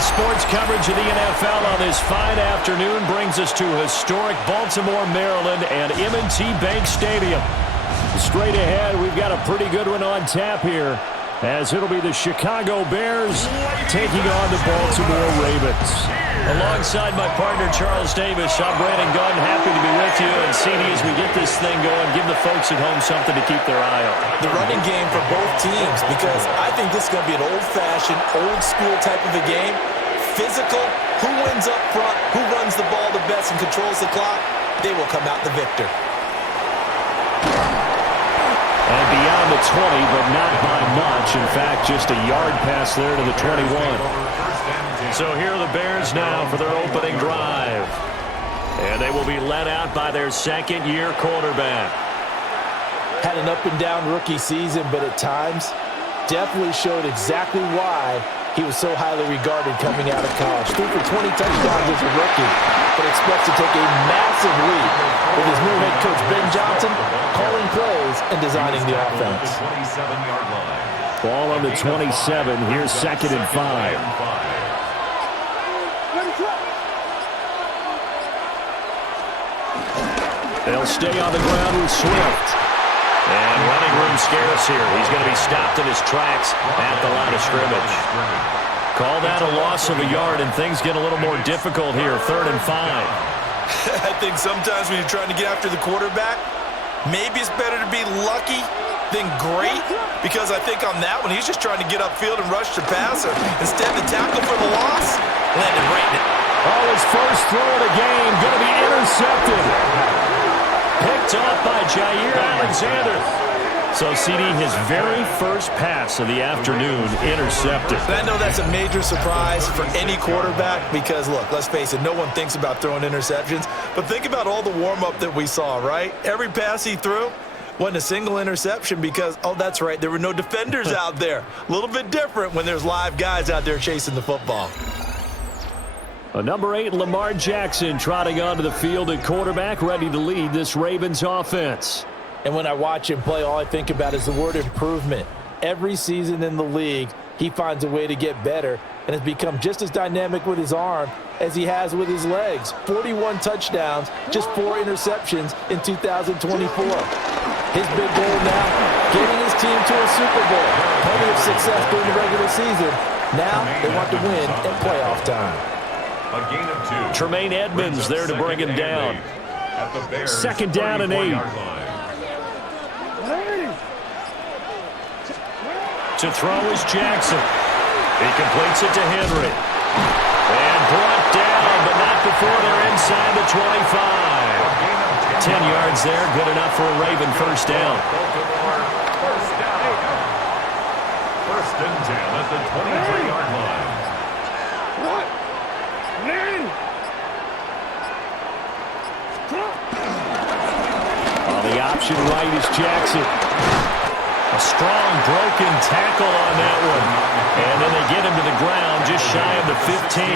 Sports coverage of the NFL on this fine afternoon brings us to historic Baltimore, Maryland, and M&T Bank Stadium. Straight ahead, we've got a pretty good one on tap here, as it'll be the Chicago Bears taking on the Baltimore Ravens. Alongside my partner, Charles Davis, I'm Brandon Gunn. Happy to be with you. And CD, as we get this thing going, give the folks at home something to keep their eye on. The running game for both teams, because I think this is going to be an old-fashioned, old-school type of a game. Physical, who wins up front, who runs the ball the best and controls the clock, they will come out the victor. And beyond the 20, but not by much. In fact, just a yard pass there to the 21. So here are the Bears now for their opening drive. And they will be led out by their second-year quarterback. Had an up-and-down rookie season, but at times definitely showed exactly why he was so highly regarded coming out of college. Threw for 20 touchdowns as a rookie, but expects to take a massive leap with his new head coach, Ben Johnson, calling plays and designing the offense. Ball on the 27. Here's 2nd and 5. They'll stay on the ground with Swift. And running room scarce here. He's going to be stopped in his tracks at the line of scrimmage. Call that a loss of a yard, and things get a little more difficult here. 3rd and 5. I think sometimes when you're trying to get after the quarterback, maybe it's better to be lucky than great, because I think on that one, he's just trying to get upfield and rush the passer. Instead, the tackle for the loss landed right in it. Oh, his first throw of the game going to be intercepted. Picked off by Jair Alexander. So, CD, his very first pass of the afternoon intercepted. And I know that's a major surprise for any quarterback because, look, let's face it, no one thinks about throwing interceptions. But think about all the warm-up that we saw, right? Every pass he threw wasn't a single interception because, oh, that's right, there were no defenders out there. A little bit different when there's live guys out there chasing the football. A number 8, Lamar Jackson, trotting onto the field at quarterback, ready to lead this Ravens offense. And when I watch him play, all I think about is the word improvement. Every season in the league, he finds a way to get better and has become just as dynamic with his arm as he has with his legs. 41 touchdowns, just 4 interceptions in 2024. His big goal now, getting his team to a Super Bowl. Plenty of success during the regular season. Now they want to win at playoff time. A gain of 2. Tremaine Edmonds there to bring him down. 2nd down and 8. To throw is Jackson. He completes it to Henry. And brought down, but not before they're inside the 25. 10 yards there, good enough for a Raven first down. First and 10 at the 23-yard line. On the option right is Jackson. A strong broken tackle on that one. And then they get him to the ground just shy of the 15.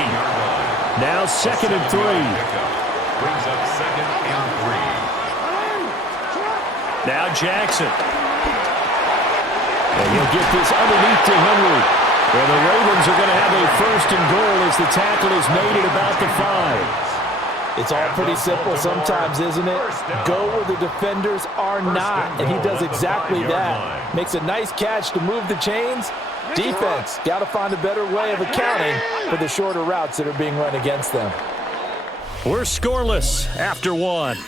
Now 2nd and 3. Brings up 2nd and 3. Now Jackson. And he'll get this underneath to Henry. And the Ravens are going to have a 1st and goal as the tackle is made at about the 5. It's all pretty simple sometimes, isn't it? Go where the defenders are not, and he does exactly that. Makes a nice catch to move the chains. Defense, got to find a better way of accounting for the shorter routes that are being run against them. We're scoreless after 1.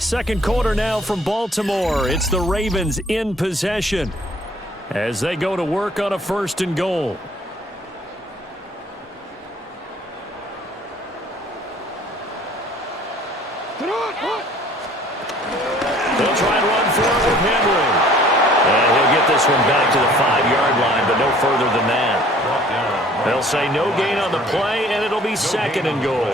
Second quarter now from Baltimore. It's the Ravens in possession as they go to work on a 1st and goal. They'll try and run for it with Henry. And he'll get this one back to the 5-yard line, but no further than that. They'll say no gain on the play, and it'll be second and goal.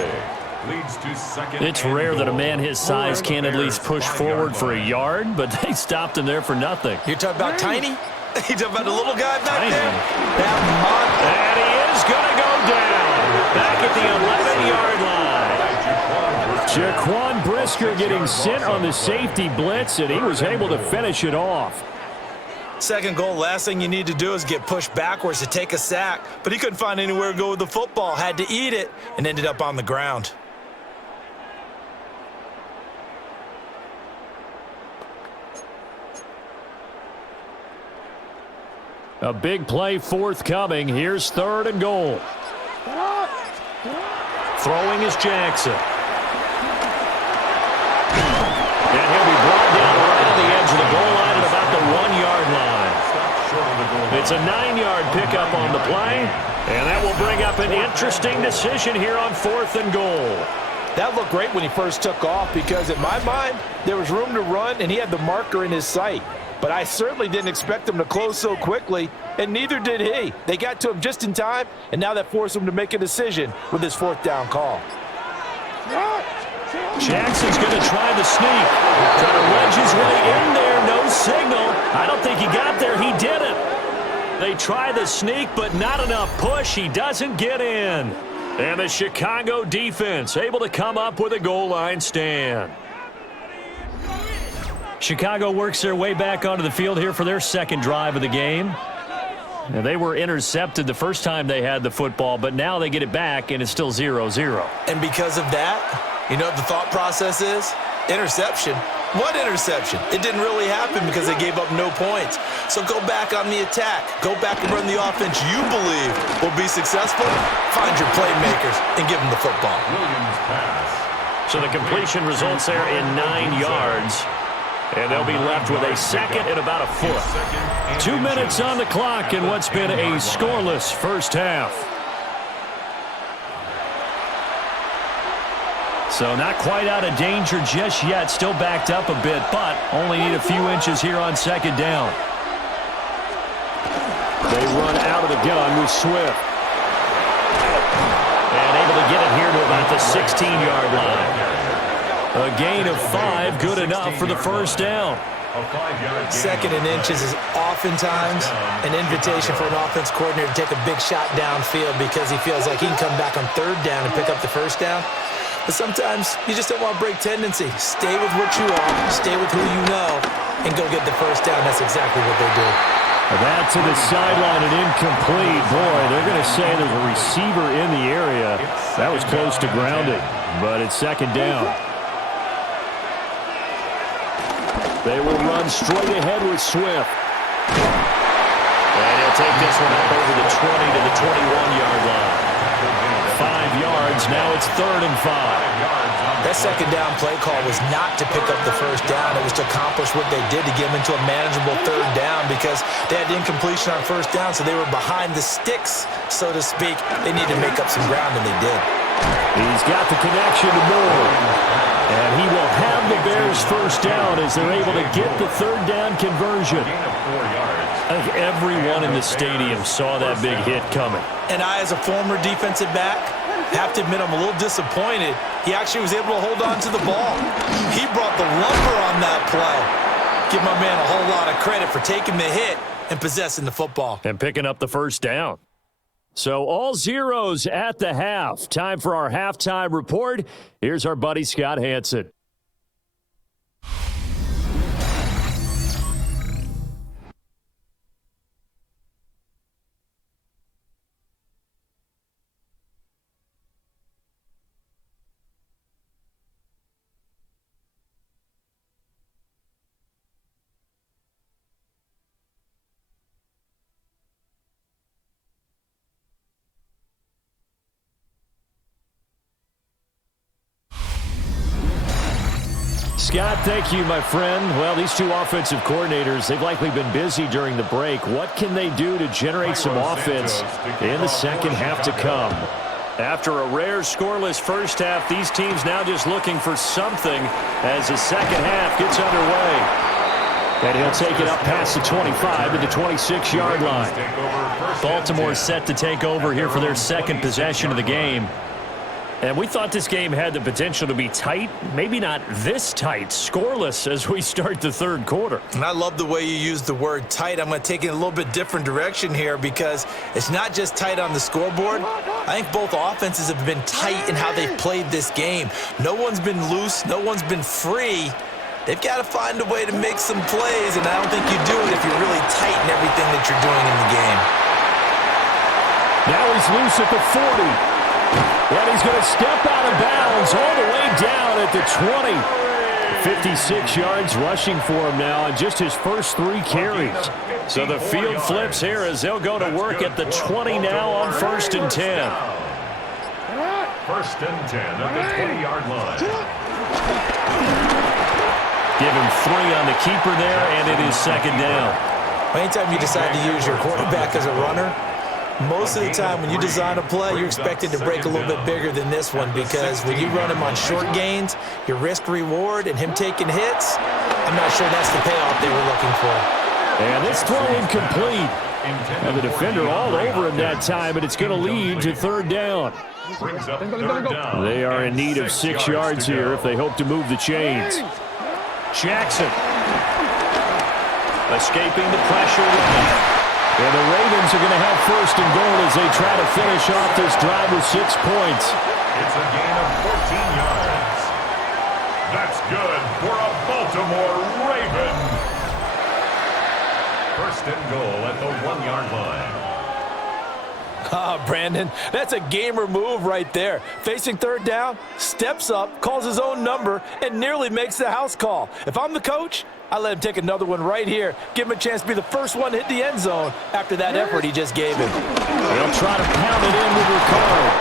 It's rare that a man his size can't at least push forward for a yard, but they stopped him there for nothing. You're talking about tiny? You're talking about the little guy back tiny. there? That and he is going to go down back at the 11-yard line. Jaquan Brisker getting sent on the safety blitz, and he was able to finish it off. Second goal, last thing you need to do is get pushed backwards to take a sack. But he couldn't find anywhere to go with the football, had to eat it, and ended up on the ground. A big play forthcoming. Here's third and goal. Throwing is Jackson. And he'll be brought down right at the edge of the goal line at about the 1-yard line. It's a 9-yard pickup on the play, and that will bring up an interesting decision here on fourth and goal. That looked great when he first took off because, in my mind, there was room to run, and he had the marker in his sight. But I certainly didn't expect him to close so quickly, and neither did he. They got to him just in time, and now that forced him to make a decision with his fourth down call. Jackson's going to try the sneak. Trying to wedge his way in there. No signal. I don't think he got there. He didn't. They try the sneak, but not enough push. He doesn't get in. And the Chicago defense able to come up with a goal line stand. Chicago works their way back onto the field here for their second drive of the game. Now, they were intercepted the first time they had the football, but now they get it back, and it's still 0-0. And because of that, you know what the thought process is? Interception. What interception? It didn't really happen because they gave up no points. So go back on the attack. Go back and run the offense you believe will be successful. Find your playmakers and give them the football. So the completion results there in 9 yards. And they'll be left with a second and about a foot. 2 minutes on the clock in what's been a scoreless first half. So not quite out of danger just yet. Still backed up a bit, but only need a few inches here on second down. They run out of the gun with Swift. And able to get it here to about the 16-yard line. A gain of 5, good enough for the first down. Second and inches is oftentimes an invitation for an offense coordinator to take a big shot downfield because he feels like he can come back on third down and pick up the first down. But sometimes you just don't want to break tendency. Stay with what you are, stay with who you know, and go get the first down. That's exactly what they do. That to the sideline and incomplete. Boy, they're going to say there's a receiver in the area. That was close to grounding, but it's second down. They will run straight ahead with Swift. And he'll take this one up over the 20 to the 21-yard line. 5 yards, now it's third and 5. That second down play call was not to pick up the first down. It was to accomplish what they did to get them into a manageable third down because they had incompletion on first down, so they were behind the sticks, so to speak. They needed to make up some ground, and they did. He's got the connection to Moore. And he will have the Bears first down as they're able to get the third down conversion. I think everyone in the stadium saw that big hit coming. And I, as a former defensive back, have to admit I'm a little disappointed. He actually was able to hold on to the ball. He brought the lumber on that play. Give my man a whole lot of credit for taking the hit and possessing the football. And picking up the first down. So all zeros at the half. Time for our halftime report. Here's our buddy Scott Hanson. Scott, thank you, my friend. Well, these two offensive coordinators, they've likely been busy during the break. What can they do to generate some offense in the second half to come? After a rare scoreless first half, these teams now just looking for something as the second half gets underway. And he'll take it up past the 25 to the 26-yard line. Baltimore set to take over here for their second possession of the game. And we thought this game had the potential to be tight, maybe not this tight, scoreless as we start the third quarter. And I love the way you use the word tight. I'm going to take it in a little bit different direction here because it's not just tight on the scoreboard. I think both offenses have been tight in how they've played this game. No one's been loose. No one's been free. They've got to find a way to make some plays, and I don't think you do it if you're really tight in everything that you're doing in the game. Now he's loose at the 40. And he's going to step out of bounds all the way down at the 20. 56 yards rushing for him now on just his first 3 carries. So the field flips here as they'll go to work at the 20 now on 1st and 10. 1st and 10 at the 20-yard line. Give him 3 on the keeper there, and it is 2nd down. Anytime you decide to use your quarterback as a runner, most of the time when you design a play, you're expected to break a little bit bigger than this one because when you run him on short gains, your risk-reward and him taking hits, I'm not sure that's the payoff they were looking for. And this throw incomplete. And the defender all over him that time, and it's going to lead to 3rd down. They are in need of 6 yards here if they hope to move the chains. Jackson escaping the pressure. And the Ravens are going to have 1st and goal as they try to finish off this drive with 6 points. It's a gain of 14 yards. That's good for a Baltimore Raven. 1st and goal at the 1-yard line. Brandon, that's a gamer move right there. Facing 3rd down, steps up, calls his own number, and nearly makes the house call. If I'm the coach, I let him take another one right here. Give him a chance to be the first one to hit the end zone after that effort he just gave him. They'll try to pound it in with Ricard.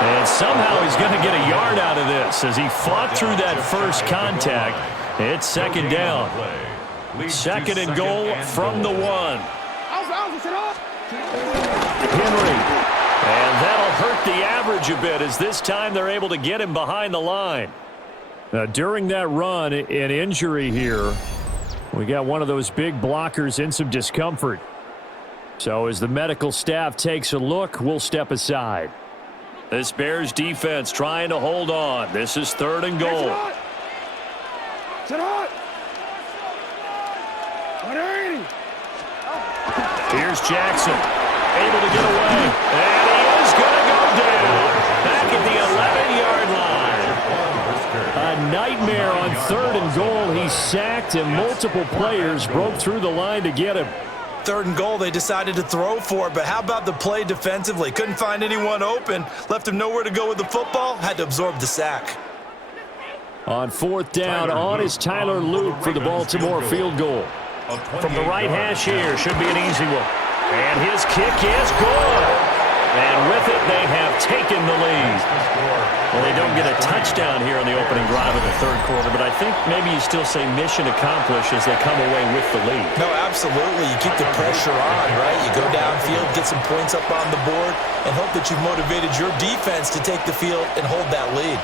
And somehow he's going to get a yard out of this as he fought through that first contact. It's 2nd down. 2nd and goal from the 1. Henry. And that'll hurt the average a bit as this time they're able to get him behind the line. Now, during that run, an injury here. We got one of those big blockers in some discomfort. So as the medical staff takes a look, we'll step aside. This Bears defense trying to hold on. This is 3rd and goal. Here's Jackson, able to get away. And he is going to go down. Back at the 11-yard line. A nightmare on 3rd and goal. He sacked, and multiple players broke through the line to get him. 3rd and goal, they decided to throw for it, but how about the play defensively? Couldn't find anyone open, left him nowhere to go with the football, had to absorb the sack. On 4th down, on is Tyler Luke for the Baltimore field goal. From the right hash here, should be an easy one. And his kick is good. And with it, they have taken the lead. Well, they don't get a touchdown here on the opening drive of the 3rd quarter, but I think maybe you still say mission accomplished as they come away with the lead. No, absolutely. You keep the pressure on, right? You go downfield, get some points up on the board, and hope that you've motivated your defense to take the field and hold that lead.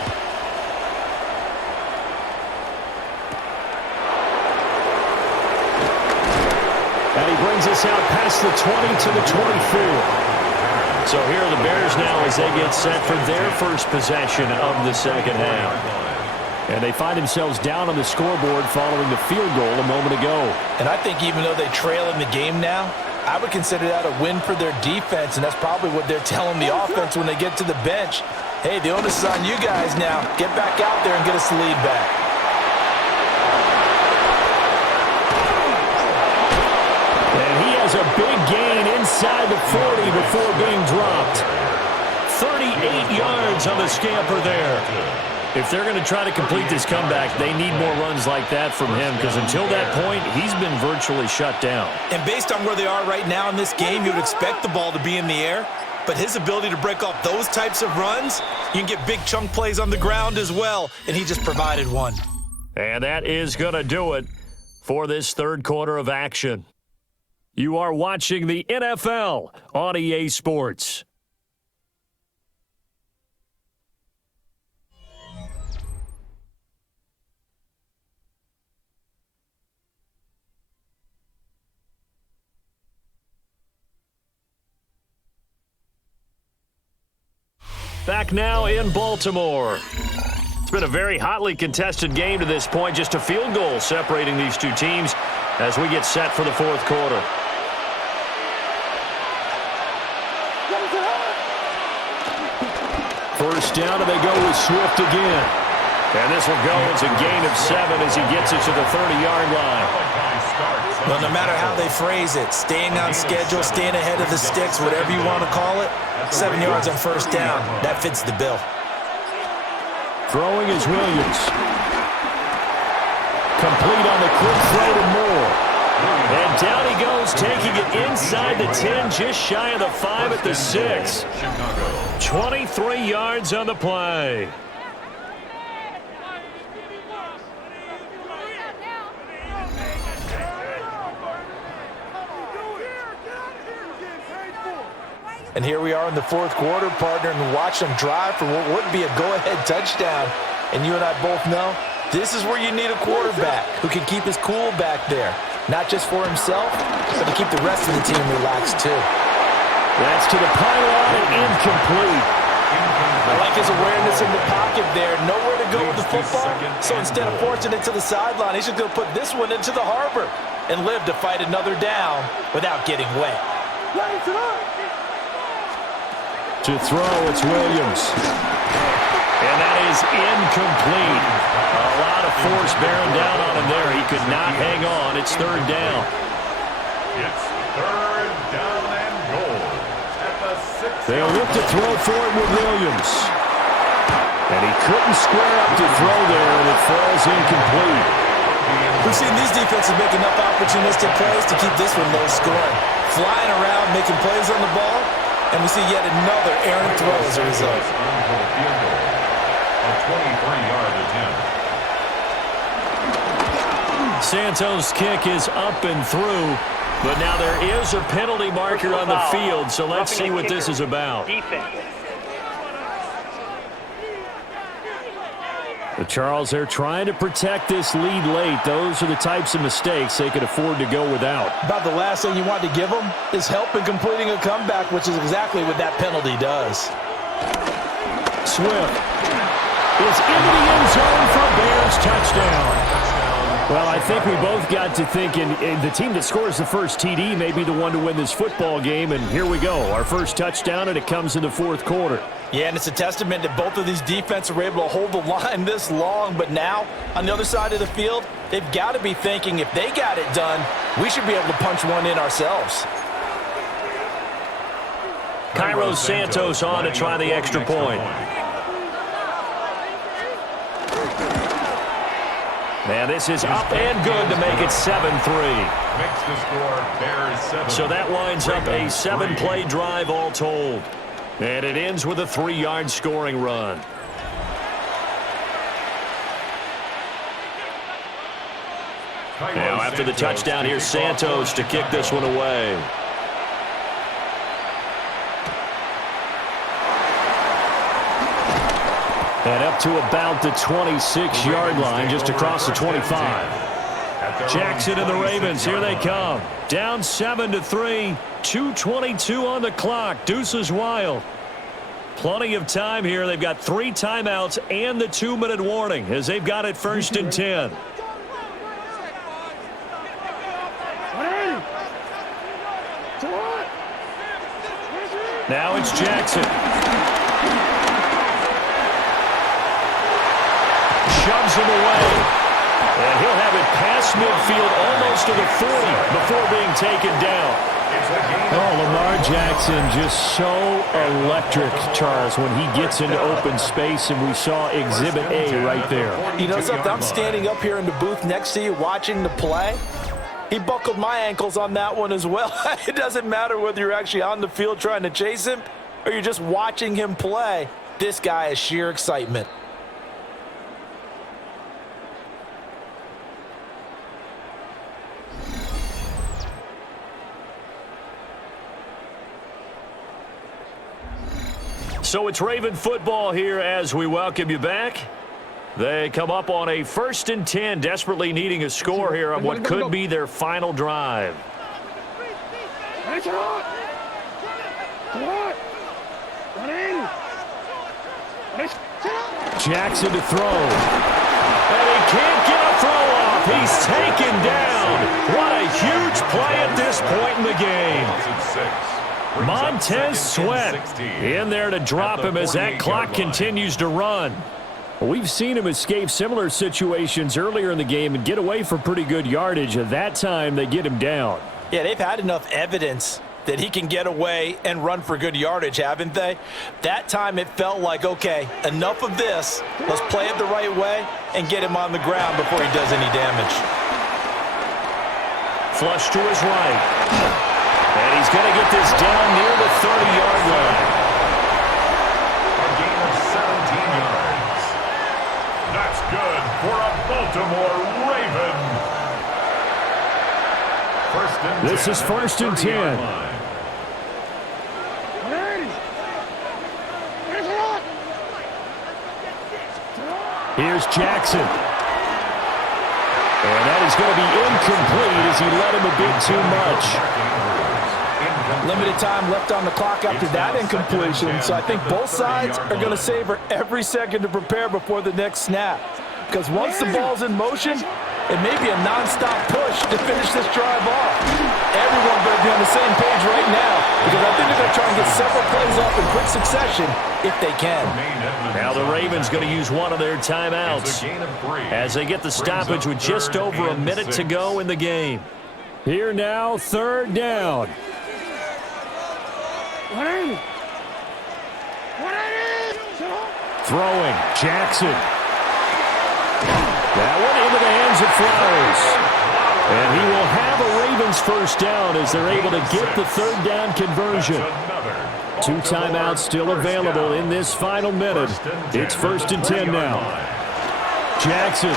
And he brings us out past the 20 to the 24. So here are the Bears now as they get set for their first possession of the 2nd half. And they find themselves down on the scoreboard following the field goal a moment ago. And I think even though they trail in the game now, I would consider that a win for their defense, and that's probably what they're telling the offense when they get to the bench. Hey, the onus is on you guys now. Get back out there and get us the lead back. A big gain inside the 40 before being dropped. 38 yards on the scamper there. If they're going to try to complete this comeback, they need more runs like that from him because until that point, he's been virtually shut down. And based on where they are right now in this game, you would expect the ball to be in the air. But his ability to break off those types of runs, you can get big chunk plays on the ground as well, and he just provided one. And that is going to do it for this 3rd quarter of action. You are watching the NFL on EA Sports. Back now in Baltimore. It's been a very hotly contested game to this point. Just a field goal separating these two teams as we get set for the fourth quarter. First down, and they go with Swift again. And this will go as a gain of 7 as he gets it to the 30-yard line. Well, no matter how they phrase it, staying on schedule, staying ahead of the sticks, whatever you want to call it, 7 yards on first down, that fits the bill. Throwing is Williams. Complete on the quick throw to Moore. And down he goes, taking it inside the 10, just shy of the 5 at the 6. 23 yards on the play. And here we are in the fourth quarter, partner, and watch them drive for what would be a go-ahead touchdown. And you and I both know this is where you need a quarterback who can keep his cool back there. Not just for himself, but to keep the rest of the team relaxed too. That's to the pylon and incomplete. I like his awareness in the pocket there. Nowhere to go with the football. So instead of forcing it to the sideline, he's just going to put this one into the harbor and live to fight another down without getting wet. To throw, it's Williams. And that is incomplete. A lot of force bearing down on him there. He could not hang on. It's third down. It's third down and goal at the 6. They'll look to throw for it with Williams. And he couldn't square up to throw there, and it falls incomplete. We've seen these defenses make enough opportunistic plays to keep this one low scoring. Flying around, making plays on the ball, and we see yet another errant throw as a result. A 23-yard attempt. Santos' kick is up and through, but now there is a penalty marker on the field, so let's see what this is about. But Charles, they're trying to protect this lead late. Those are the types of mistakes they could afford to go without. About the last thing you want to give them is help in completing a comeback, which is exactly what that penalty does. Swift is into the end zone for Bears touchdown. Well, I think we both got to thinking the team that scores the first TD may be the one to win this football game, and here we go. Our first touchdown, and it comes in the fourth quarter. Yeah, and it's a testament that both of these defenses were able to hold the line this long, but now, on the other side of the field, they've got to be thinking if they got it done, we should be able to punch one in ourselves. Cairo Santos on to try the extra point. And this is up and good to make it 7-3. Makes the score Bears 7. So that winds up a 7-play drive all told. And it ends with a 3-yard scoring run. Now after the touchdown, here's Santos to kick this one away. And up to about the 26-yard line, just across the 25. Jackson and the Ravens, here they come. Down 7-3, 2:22 on the clock. Deuces wild. Plenty of time here. They've got 3 timeouts and the 2-minute warning as they've got it first and 10. Now it's Jackson. Shoves him away. And he'll have it past midfield almost to the 40 before being taken down. Oh, Lamar Jackson just so electric, Charles, when he gets into open space, and we saw Exhibit A right there. You know something? I'm standing up here in the booth next to you watching the play. He buckled my ankles on that one as well. It doesn't matter whether you're actually on the field trying to chase him or you're just watching him play. This guy is sheer excitement. So it's Raven football here as we welcome you back. They come up on a 1st and 10, desperately needing a score here on what could be their final drive. Jackson to throw. And he can't get a throw off. He's taken down. What a huge play at this point in the game. Montez Sweat in there to drop him as that clock continues to run. We've seen him escape similar situations earlier in the game and get away for pretty good yardage. At that time, they get him down. Yeah, they've had enough evidence that he can get away and run for good yardage, haven't they? That time it felt like, okay, enough of this. Let's play it the right way and get him on the ground before he does any damage. Flush to his right. And he's going to get this down near the 30-yard line. A gain of 17 yards. That's good for a Baltimore Raven. This is first and 10. Here's Jackson. And that is going to be incomplete as he led him a bit too much. Limited time left on the clock after that incompletion, so I think both sides are going to savor every second to prepare before the next snap. Because once the ball's in motion, it may be a non-stop push to finish this drive off. Everyone better be on the same page right now, because I think they're going to try and get several plays off in quick succession if they can. Now the Ravens going to use one of their timeouts as they get the stoppage with just over a minute to go in the game. Here now, third down. Throwing, Jackson. That one into the hands of Flowers. And he will have a Ravens first down as they're able to get the third down conversion. 2 timeouts still available in this final minute. It's first and 10 now. Jackson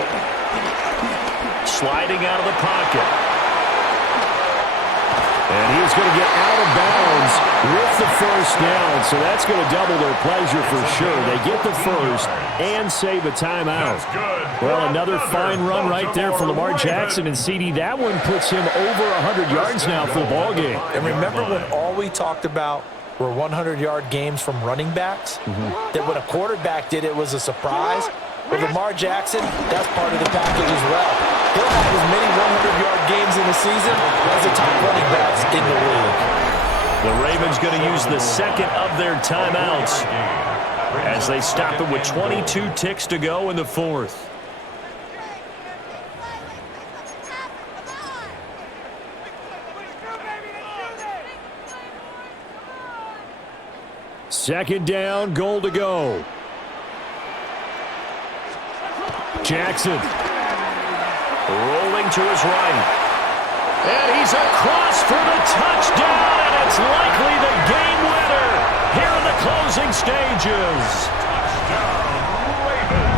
sliding out of the pocket. And he's going to get out of bounds with the first down. So that's going to double their pleasure for sure. They get the first and save a timeout. Well, another fine run right there for Lamar Jackson and CD. That one puts him over 100 yards now for the ball game. And remember when all we talked about were 100-yard games from running backs? That when a quarterback did it was a surprise? With Lamar Jackson, that's part of the package as well. He'll have as many 100-yard games in the season as the top running backs in the league. The Ravens going to use the second of their timeouts as they stop it with 22 ticks to go in the fourth. Second down, goal to go. Jackson rolling to his right. And he's across for the touchdown, and it's likely the game winner here in the closing stages. Touchdown, Ravens.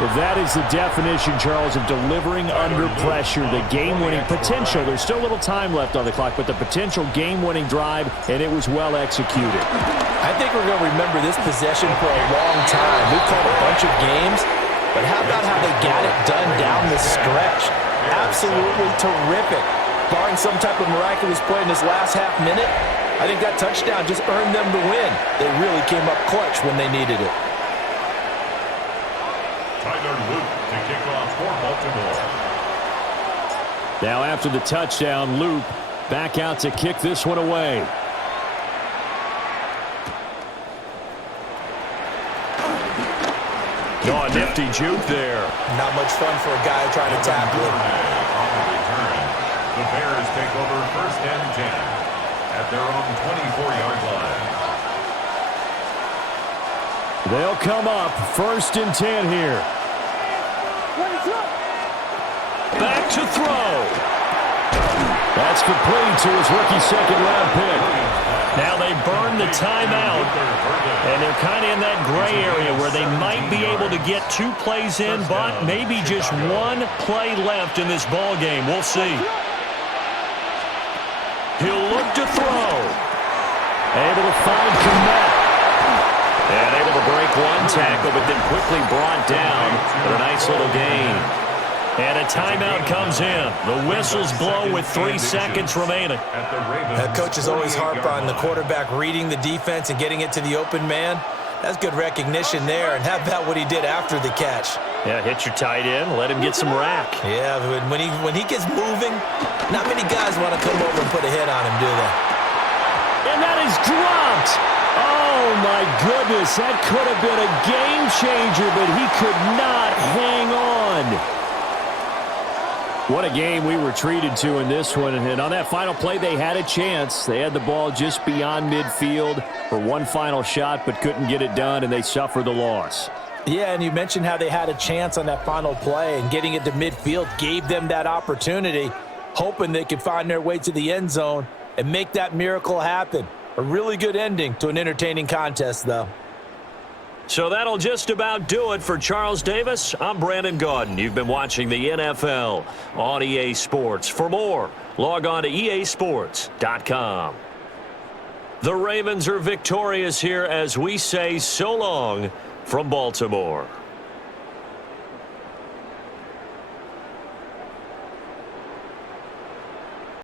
Well, that is the definition, Charles, of delivering under pressure. The game-winning potential. There's still a little time left on the clock, but the potential game-winning drive, and it was well executed. I think we're going to remember this possession for a long time. We've called a bunch of games, but how about how they got it done down the stretch? Absolutely terrific. Barring some type of miraculous play in this last half minute, I think that touchdown just earned them the win. They really came up clutch when they needed it. To kick off for Baltimore. Now after the touchdown, Loop back out to kick this one away. Oh, a nifty juke there. Not much fun for a guy trying to tackle it. On the return, the Bears take over first and 10 at their own 24-yard line. They'll come up first and 10 here. Back to throw. That's complete to his rookie second-round pick. Now they burn the timeout, and they're kind of in that gray area where they might be able to get 2 plays in, but maybe just 1 play left in this ball game. We'll see. He'll look to throw. Able to find Komet. And able to break 1 tackle, but then quickly brought down for a nice little gain. And a timeout comes in. The whistles blow with 3 seconds remaining. Coaches always harp on the quarterback reading the defense and getting it to the open man. That's good recognition there. And how about what he did after the catch? Yeah, hit your tight end. Let him get some rack. Yeah, when he gets moving, not many guys want to come over and put a hit on him, do they? And that is dropped. Oh, my goodness. That could have been a game changer, but he could not hang on. What a game we were treated to in this one. And on that final play, they had a chance. They had the ball just beyond midfield for one final shot, but couldn't get it done, and they suffered the loss. Yeah, and you mentioned how they had a chance on that final play, and getting it to midfield gave them that opportunity, hoping they could find their way to the end zone and make that miracle happen. A really good ending to an entertaining contest, though. So that'll just about do it for Charles Davis. I'm Brandon Gaudin. You've been watching the NFL on EA Sports. For more, log on to easports.com. The Ravens are victorious here as we say so long from Baltimore.